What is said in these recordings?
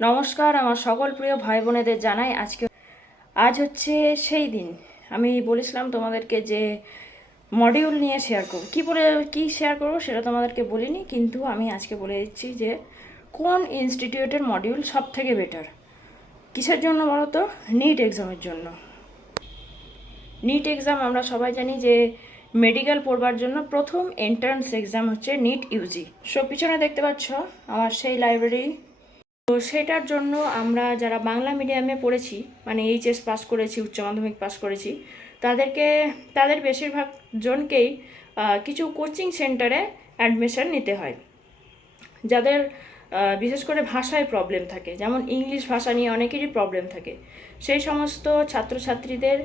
নমস্কার, আমার সকল প্রিয় ভাই বোনেদের জানাই আজ হচ্ছে সেই দিন। আমি বলেছিলাম তোমাদেরকে যে মডিউল নিয়ে শেয়ার করব, কি শেয়ার করব সেটা তোমাদেরকে বলিনি, কিন্তু আমি আজকে বলে দিচ্ছি যে কোন ইনস্টিটিউটের মডিউল সব থেকে বেটার। কিসের জন্য বলো তো? নিট এক্সামের জন্য। নিট এক্সাম আমরা সবাই জানি যে মেডিকেল পড়বার জন্য প্রথম এন্ট্রান্স এক্সাম হচ্ছে নিট ইউজি। পিছনে দেখতে পাচ্ছ আমার সেই লাইব্রেরি। তো সেটার জন্য আমরা যারা বাংলা মিডিয়ামে পড়েছি, মানে এইচএস পাস করেছি, উচ্চ মাধ্যমিক পাস করেছি, তাদের বেশিরভাগ জনকেই কিছু কোচিং সেন্টারে অ্যাডমিশন নিতে হয়। যাদের বিশেষ করে ভাষায় প্রবলেম থাকে, যেমন ইংলিশ ভাষা নিয়ে অনেকেরই প্রবলেম থাকে, সেই সমস্ত ছাত্রছাত্রীদের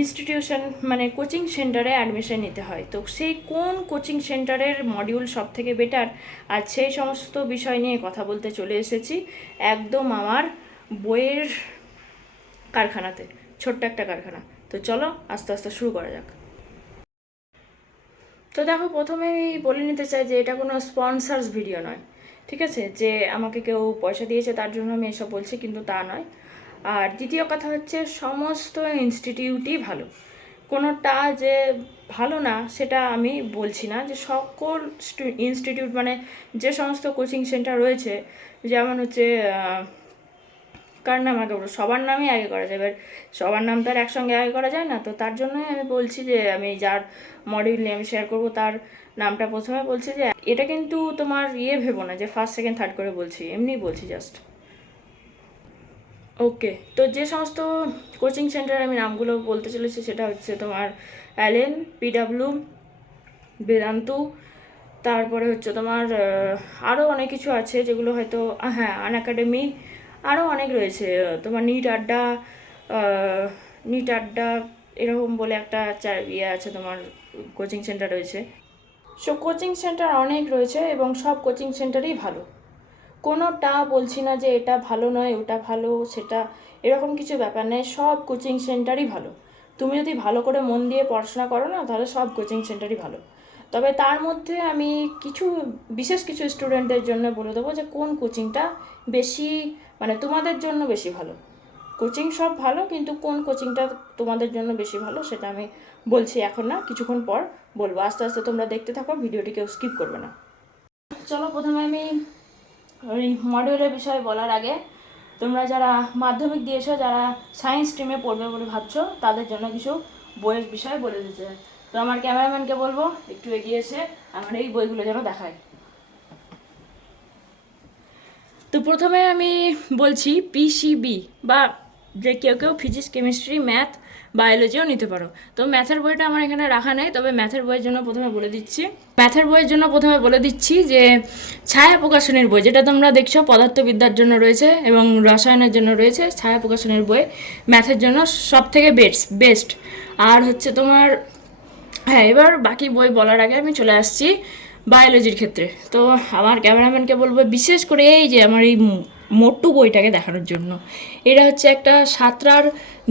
ইনস্টিটিউশন মানে কোচিং সেন্টারে অ্যাডমিশন নিতে হয়। তো সেই কোন কোচিং সেন্টারের মডিউল সব থেকে বেটার, আর সেই সমস্ত বিষয় নিয়ে কথা বলতে চলে এসেছি একদম আমার বইয়ের কারখানাতে, ছোট্ট একটা কারখানা। তো চলো আস্তে আস্তে শুরু করা যাক। তো দেখো, প্রথমে আমি বলে নিতে চাই যে এটা কোনো স্পন্সার্স ভিডিও নয়, ঠিক আছে? যে আমাকে কেউ পয়সা দিয়েছে তার জন্য আমি এসব বলছি, কিন্তু তা নয়। আর দ্বিতীয় কথা হচ্ছে, সমস্ত ইনস্টিটিউটই ভালো, কোনোটা যে ভালো না সেটা আমি বলছি না। যে সকল ইনস্টিটিউট মানে যে সমস্ত কোচিং সেন্টার রয়েছে, যেমন হচ্ছে কার নাম আগে বলবো, সবার নামই আগে করা যায়, এবার সবার নাম তো আর একসঙ্গে আগে করা যায় না। তো তার জন্যই আমি বলছি যে আমি যার মডিউল নিয়ে আমি শেয়ার করবো তার নামটা প্রথমে বলছি। যে এটা কিন্তু তোমার ভেবো না যে ফার্স্ট সেকেন্ড থার্ড করে বলছি, এমনি বলছি জাস্ট। ওকে, তো যে সমস্ত কোচিং সেন্টার আমি নামগুলো বলতে চলেছি সেটা হচ্ছে তোমার অ্যালেন, পিডাব্লিউ, বেদান্তু, তারপরে হচ্ছে তোমার আরও অনেক কিছু আছে যেগুলো হয়তো, হ্যাঁ, আনএকাডেমি, আরও অনেক রয়েছে। তোমার নিট আড্ডা এরকম বলে একটা আছে, তোমার কোচিং সেন্টার রয়েছে। কোচিং সেন্টার অনেক রয়েছে এবং সব কোচিং সেন্টারই ভালো, কোনোটা বলছি না যে এটা ভালো নয়, ওটা ভালো, সেটা এরকম কিছু ব্যাপার নেই, সব কোচিং সেন্টারই ভালো। তুমি যদি ভালো করে মন দিয়ে পড়াশোনা করো না, তাহলে সব কোচিং সেন্টারই ভালো। তবে তার মধ্যে আমি বিশেষ কিছু স্টুডেন্টদের জন্য বলে দেবো যে কোন কোচিংটা বেশি, মানে তোমাদের জন্য বেশি ভালো। কোচিং সব ভালো, কিন্তু কোন কোচিংটা তোমাদের জন্য বেশি ভালো সেটা আমি বলছি এখন না, কিছুক্ষণ পর বলবো। আস্তে আস্তে তোমরা দেখতে থাকো, ভিডিওটি কেউ স্কিপ করবে না। চলো, প্রথমে আমি ওই মডিউলের বিষয়ে বলার আগে, তোমরা যারা মাধ্যমিক দিয়েছো, যারা সায়েন্স স্ট্রিমে পড়বে বলে ভাবছো, তাদের জন্য কিছু বইয়ের বিষয়ে বলে দিতে চাই। তো আমার ক্যামেরাম্যানকে বলবো একটু এগিয়ে এসে আমার এই বইগুলো যেন দেখায়। তো প্রথমে আমি বলছি পিসিবি, বা যে কেউ কেউ ফিজিক্স, কেমিস্ট্রি, ম্যাথ, বায়োলজিও নিতে পারো। তো ম্যাথের বইটা আমার এখানে রাখা নেই, তবে ম্যাথের বইয়ের জন্য প্রথমে বলে দিচ্ছি যে ছায়া প্রকাশনের বই, যেটা তোমরা দেখছো পদার্থবিদ্যার জন্য রয়েছে এবং রসায়নের জন্য রয়েছে, ছায়া প্রকাশনের বই ম্যাথের জন্য সব থেকে বেস্ট। আর হচ্ছে তোমার, হ্যাঁ, এবার বাকি বই বলার আগে আমি চলে আসছি বায়োলজির ক্ষেত্রে। তো আমার ক্যামেরাম্যানকে বলবো বিশেষ করে এই যে আমার এই মোটু বইটাকে দেখানোর জন্য। এটা হচ্ছে একটা সাঁতরার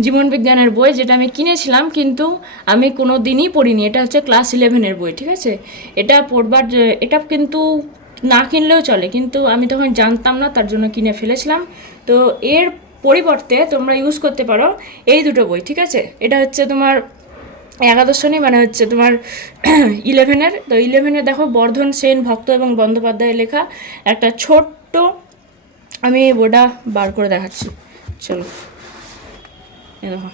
জীবনবিজ্ঞানের বই, যেটা আমি কিনেছিলাম কিন্তু আমি কোনো দিনই পড়িনি। এটা হচ্ছে ক্লাস 11-এর বই, ঠিক আছে? এটা কিন্তু না কিনলেও চলে, কিন্তু আমি তখন জানতাম না, তার জন্য কিনে ফেলেছিলাম। তো এর পরিবর্তে তোমরা ইউজ করতে পারো এই দুটো বই, ঠিক আছে? এটা হচ্ছে তোমার একাদশ শ্রেণী, মানে হচ্ছে তোমার 11-এর। তো 11-এর দেখো, বর্ধন সেন, ভক্ত এবং বন্দ্যোপাধ্যায়ের লেখা একটা ছোট্ট, আমি বইটা বার করে দেখাচ্ছি, চলো। দেখো,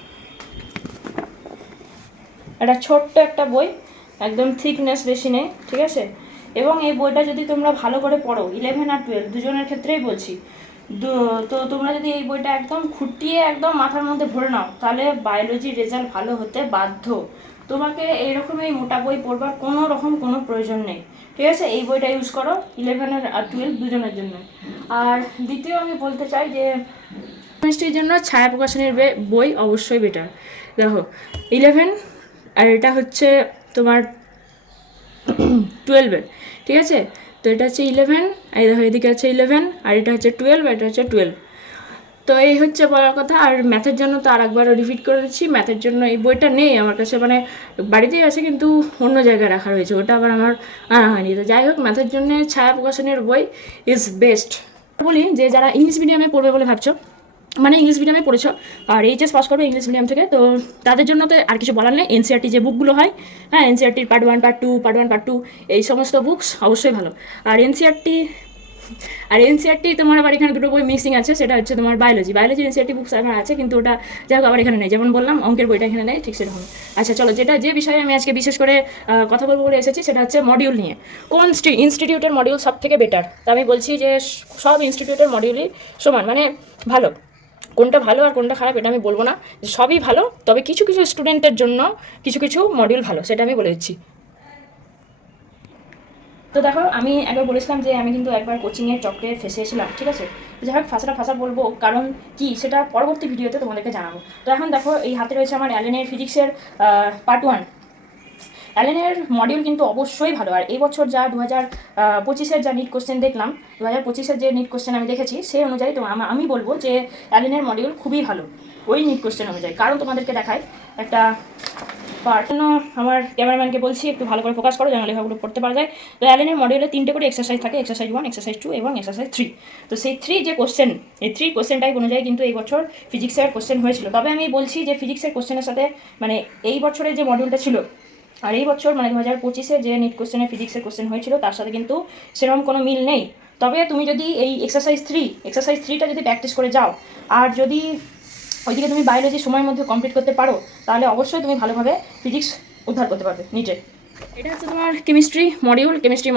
একটা ছোট্ট একটা বই, একদম থিকনেস বেশি নেই, ঠিক আছে? এবং এই বইটা যদি তোমরা ভালো করে পড়ো, 11 আর 12 দুজনের ক্ষেত্রেই বলছি, তো তোমরা যদি এই বইটা একদম খুঁটিয়ে একদম মাথার মধ্যে ভরে নাও, তাহলে বায়োলজির রেজাল্ট ভালো হতে বাধ্য। তোমাকে এইরকম এই মোটা বই পড়বার কোনো প্রয়োজন নেই, ঠিক আছে? এই বইটা ইউজ করো 11 আর 12 দুজনের জন্য। আর দ্বিতীয় আমি বলতে চাই যে কেমিস্ট্রির জন্য ছায়া প্রকাশনের বই অবশ্যই বেটার। দেখো, 11 আর এটা হচ্ছে তোমার 12-এর, ঠিক আছে? তো এটা হচ্ছে 11, আর দেখো এদিকে আছে 11, আর এটা হচ্ছে 12, আর এটা হচ্ছে 12। তো এই হচ্ছে বলার কথা। আর ম্যাথের জন্য তো আর একবার রিপিট করে দিচ্ছি, ম্যাথের জন্য এই বইটা নেই আমার কাছে, মানে বাড়িতেই আছে কিন্তু অন্য জায়গায় রাখা রয়েছে, ওটা আবার আমার আনা হয়নি। তো যাই হোক, ম্যাথের জন্য ছায়া প্রকাশনের বই ইজ বেস্ট, বলি যে যারা ইংলিশ মিডিয়ামে পড়বে বলে ভাবছো, মানে ইংলিশ মিডিয়ামে পড়েছো আর এইচএস পাস করবে ইংলিশ মিডিয়াম থেকে, তো তাদের জন্য তো আর কিছু বলার নেই। এনসিআরটি যে বুকগুলো হয়, হ্যাঁ, এনসিআরটির পার্ট 1 পার্ট 2 এই সমস্ত বুকস অবশ্যই ভালো। আর এনসিআরটি তোমার আবার এখানে দুটো বই মিক্সিং আছে, সেটা হচ্ছে তোমার বায়োলজি এনসিআরটি বুকস আমার আছে, কিন্তু ওটা যাই হোক আবার এখানে নেই। যেমন বললাম অঙ্কের বইটা এখানে নেই, ঠিক সেরকম। আচ্ছা চলো, যে বিষয়ে আমি আজকে বিশেষ করে কথা বলবো বলে এসেছি সেটা হচ্ছে মডিউল নিয়ে। কোন ইনস্টিটিউটের মডিউল সব থেকে বেটার? তা আমি বলছি যে সব ইনস্টিটিউটের মডিউলই সমান, মানে ভালো। কোনটা ভালো আর কোনটা খারাপ এটা আমি বলবো না, সবই ভালো, তবে কিছু কিছু স্টুডেন্টের জন্য কিছু মডিউল ভালো, সেটা আমি বলে দিচ্ছি। তো দেখো, আমি একবার বলেছিলাম যে আমি কিন্তু একবার কোচিংয়ের চক্রে ফেসেছিলাম, ঠিক আছে। যাই হোক, ফাঁসা বলবো, কারণ কি সেটা পরবর্তী ভিডিওতে তোমাদেরকে জানাবো। তো এখন দেখো, এই হাতে রয়েছে আমার অ্যালেনের ফিজিক্সের পার্ট 1। অ্যালেনের মডিউল কিন্তু অবশ্যই ভালো। আর এই বছর যা 2025-এর যা নিট কোশ্চেন দেখলাম, 2025-এর যে নিট কোশ্চেন আমি দেখেছি সেই অনুযায়ী তো আমি বলবো যে অ্যালেনের মডিউল খুবই ভালো ওই নিট কোশ্চেন অনুযায়ী। কারণ তোমাদেরকে দেখায় একটা পার্ট, আমার ক্যামেরাম্যানকে বলছি একটু ভালো করে ফোকাস করো যেন লেখাগুলো পড়তে পারা যায়। তো অ্যালেনের মডিউলে 3টে করে এক্সারসাইজ থাকে, এক্সারসাইজ 1, এক্সারসাইজ 2 এবং এক্সারসাইজ 3। তো সেই 3 যে কোশ্চেন, এই 3 কোশ্চেন টাইপ অনুযায়ী কিন্তু এই বছর ফিজিক্সের কোশ্চেন হয়েছিল। তবে আমি বলছি যে ফিজিক্সের কোশ্চেনের সাথে মানে এই বছরের যে মডিউলটা ছিল আর এই বছর মানে 2025-এ যে নিট কোশ্চেনে ফিজিক্সের কোশ্চেন হয়েছিল তার সাথে কিন্তু সেরকম কোনো মিল নেই। তবে তুমি যদি এই এক্সারসাইজ 3টা যদি প্র্যাকটিস করে যাও, আর যদি ওইদিকে তুমি বায়োলজি সময়ের মধ্যে কমপ্লিট করতে পারো, তাহলে অবশ্যই তুমি ভালোভাবে ফিজিক্স উদ্ধার করতে পারবে নিজে। এটা হচ্ছে তোমার কেমিস্ট্রি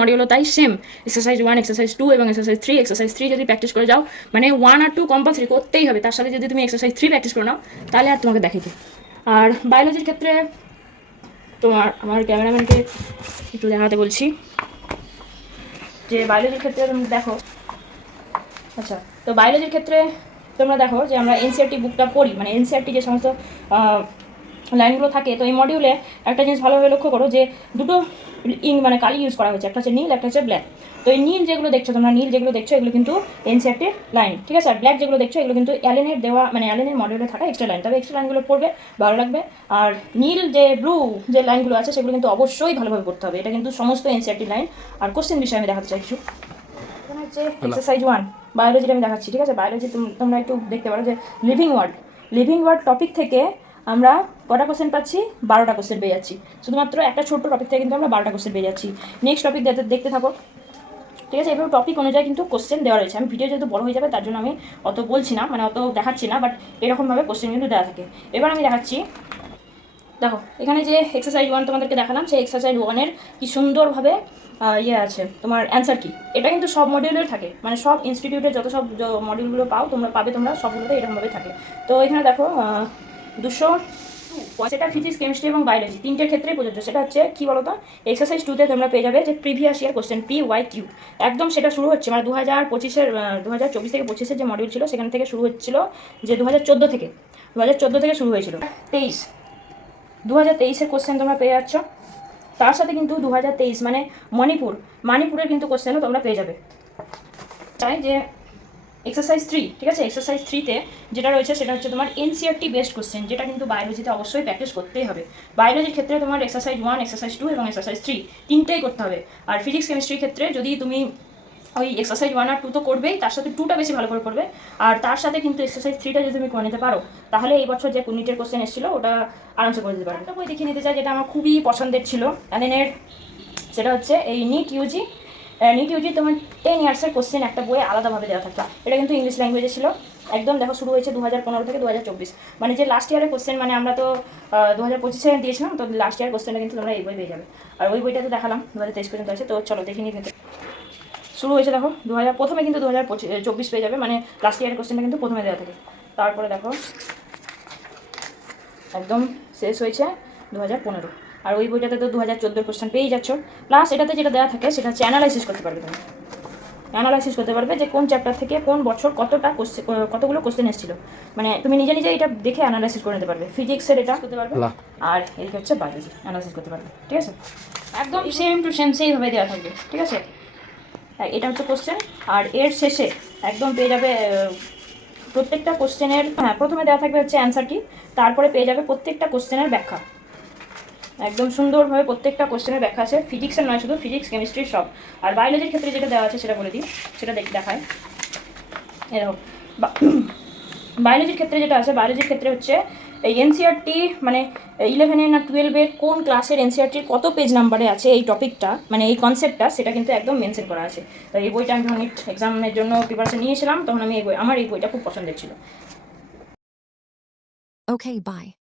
মডিউলও তাই সেম, এক্সারসাইজ 1, এক্সারসাইজ 2 এবং এক্সারসাইজ 3 যদি প্র্যাকটিস করে যাও, মানে 1 আর 2 কম্পালসারি করতেই হবে, তার সাথে যদি তুমি এক্সারসাইজ 3 প্র্যাকটিস করে নাও তাহলে আর তোমাকে দেখাইতে। আর বায়োলজির ক্ষেত্রে আমার ক্যামেরাম্যানকে একটু দেখাতে বলছি যে বায়োলজির ক্ষেত্রে তুমি দেখো। আচ্ছা, তো বায়োলজির ক্ষেত্রে তোমরা দেখো যে আমরা এনসিআরটি বুকটা পড়ি, মানে এনসিআরটি যে সমস্ত লাইনগুলো থাকে, তো এই মডিউলে একটা জিনিস ভালোভাবে লক্ষ্য করো যে দুটো মানে কালি ইউজ করা হয়েছে, একটা হচ্ছে নীল, একটা হচ্ছে ব্ল্যাক। তো এই নীল যেগুলো দেখছো এগুলো কিন্তু এনসিআরটির লাইন, ঠিক আছে। আর ব্ল্যাক যেগুলো দেখছো এগুলো কিন্তু অ্যালেনের দেওয়া, মানে অ্যালেনের মডিউলে থাকা এক্সট্রা লাইন। তবে এক্সট্রা লাইনগুলো পড়বে, ভালো লাগবে। আর নীল যে ব্লু যে লাইনগুলো আছে সেগুলো কিন্তু অবশ্যই ভালোভাবে পড়তে হবে, এটা কিন্তু সমস্ত এনসিআরটি লাইন। আর কোশ্চেন বিষয়ে আমি দেখাতে চাই কিছু। এখানে হচ্ছে এক্সারসাইজ 1 বায়োলজিটা আমি দেখাচ্ছি, ঠিক আছে। বায়োলজি তোমরা একটু দেখতে পারো যে লিভিং ওয়ার্ড টপিক থেকে আমরা কটা কোশ্চেন পাচ্ছি, 12টা কোশ্চেন পেয়ে যাচ্ছি। শুধুমাত্র একটা ছোট্ট টপিক থেকে কিন্তু আমরা 12টা কোশ্চেন পেয়ে যাচ্ছি। নেক্সট টপিক দেখতে থাকো, ঠিক আছে। এভাবে টপিক অনুযায়ী কিন্তু কোশ্চেন দেওয়া রয়েছে। আমি ভিডিও যেহেতু বড় হয়ে যাবে তার জন্য আমি অত বলছি না, মানে অত দেখাচ্ছি না, বাট এরকমভাবে কোশ্চেন কিন্তু দেওয়া থাকে। এবার আমি দেখাচ্ছি, দেখো এখানে যে এক্সারসাইজ 1 তোমাদেরকে দেখালাম, সেই এক্সারসাইজ 1-এর কি সুন্দরভাবে আছে তোমার অ্যান্সার কি। এটা কিন্তু সব মডিউলের থাকে, মানে সব ইনস্টিটিউটের যত সব মডিউলগুলো তোমরা সবগুলোতে এরকমভাবে থাকে। তো এখানে দেখো 200 সেটা ফিজিক্স, কেমিস্ট্রি এবং বায়োলজি তিনটের ক্ষেত্রেই প্রযোজ্য। সেটা হচ্ছে কি বলতো, এক্সারসাইজ 2-তে তোমরা পেয়ে যাবে যে প্রিভিয়াস ইয়ার কোশ্চেন PYQ, একদম সেটা শুরু হচ্ছে মানে 2024 থেকে 25-এর যে মডিউল ছিল সেখান থেকে শুরু হচ্ছিল, যে 2014 থেকে শুরু হয়েছিল। 2023-এর কোশ্চেন তোমরা পেয়ে যাচ্ছ। তার সাথে কিন্তু 2023 মানে মণিপুরের কিন্তু কোশ্চেনও তোমরা পেয়ে যাবে। চাই যে এক্সারসাইজ 3, ঠিক আছে, এক্সারসাইজ 3-তে যেটা রয়েছে সেটা হচ্ছে তোমার এনসিআরটি বেসড কোশ্চেন, যেটা কিন্তু বায়োলজিতে অবশ্যই প্র্যাকটিস করতেই হবে। বায়োলজির ক্ষেত্রে তোমার এক্সারসাইজ 1, এক্সারসাইজ 2 এবং এক্সারসাইজ 3 তিনটেই করতে হবে। আর ফিজিক্স কেমিস্ট্রির ক্ষেত্রে যদি তুমি ওই এক্সারসাইজ 1 আর 2 তো করবেই, তার সাথে 2টা বেশি ভালো করে করবে। আর তার সাথে কিন্তু এক্সারসাইজ 3টা যদি তুমি করে নিতে পারো, তাহলে এই বছর যে নিটের কোশ্চেন এসেছিল ওটা আরামসে করে দিতে পারবে। একটা বই দেখিয়ে নিতে চাই যেটা আমার খুবই পছন্দের ছিল অ্যালেনের, সেটা হচ্ছে এই নিট ইউজি তোমার 10 ইয়ার্সের কোশ্চেন একটা বইয়ে আলাদাভাবে দেওয়া থাকতো। এটা কিন্তু ইংলিশ ল্যাঙ্গুয়েজে ছিল। একদম দেখো, শুরু হয়েছে 2015 থেকে 2024, মানে যে লাস্ট ইয়ারের কোশ্চেন, মানে আমরা তো 2025-এ দিয়েছিলাম, তো লাস্ট ইয়ার কোশ্চেনটা কিন্তু তোমরা এই বই পেয়ে যাবে। আর ওই বইটা তো দেখালাম 2023 পর্যন্ত আছে। তো চলো দেখে নিই। শুরু হয়েছে দেখো প্রথমে কিন্তু 2024 পেয়ে যাবে, মানে লাস্ট ইয়ারের কোশ্চেনটা কিন্তু প্রথমে দেওয়া থাকে। তারপরে দেখো একদম শেষ হয়েছে 2015, আর ওই বইটাতে তো 2014 কোশ্চেন পেয়েই যাচ্ছ। প্লাস এটাতে যেটা দেওয়া থাকে সেটা হচ্ছে অ্যানালাইসিস করতে পারবে, তুমি অ্যানালাইসিস করতে পারবে যে কোন চ্যাপ্টার থেকে কোন বছর কতগুলো কোশ্চেন এসেছিল, মানে তুমি নিজে এটা দেখে অ্যানালাইসিস করে নিতে পারবে। ফিজিক্সের এটা করতে পারবে, আর এদিকে হচ্ছে বায়োলজি অ্যানালাইসিস করতে পারবে, ঠিক আছে। একদম সেম টু সেম সেইভাবে দেওয়া থাকবে, ঠিক আছে। এটা হচ্ছে কোশ্চেন, আর এর শেষে একদম পেয়ে যাবে প্রত্যেকটা কোশ্চেনের, প্রথমে দেওয়া থাকবে হচ্ছে অ্যান্সার কি, তারপরে পেয়ে যাবে প্রত্যেকটা কোশ্চেনের ব্যাখ্যা। একদম সুন্দরভাবে প্রত্যেকটা কোশ্চেনের ব্যাখ্যা আছে, ফিজিক্সের নয় শুধু, ফিজিক্স কেমিস্ট্রির সব। আর বায়োলজির ক্ষেত্রে যেটা দেওয়া আছে সেটা বলে দিই, সেটা দেখায়। এরকম বায়োলজির ক্ষেত্রে যেটা আছে, বায়োলজির ক্ষেত্রে হচ্ছে এই এনসিআরটি মানে 11 না 12 কোন ক্লাসের এনসিআরটির কত পেজ নাম্বারে আছে এই টপিকটা, মানে এই কনসেপ্টটা, সেটা কিন্তু একদম মেনশন করা আছে। তো এই বইটা আমি যখন এক্সামের জন্য প্রিপারেশন নিয়েছিলাম তখন আমি এই বই, আমার এই বইটা খুব পছন্দের ছিল। Okay, bye.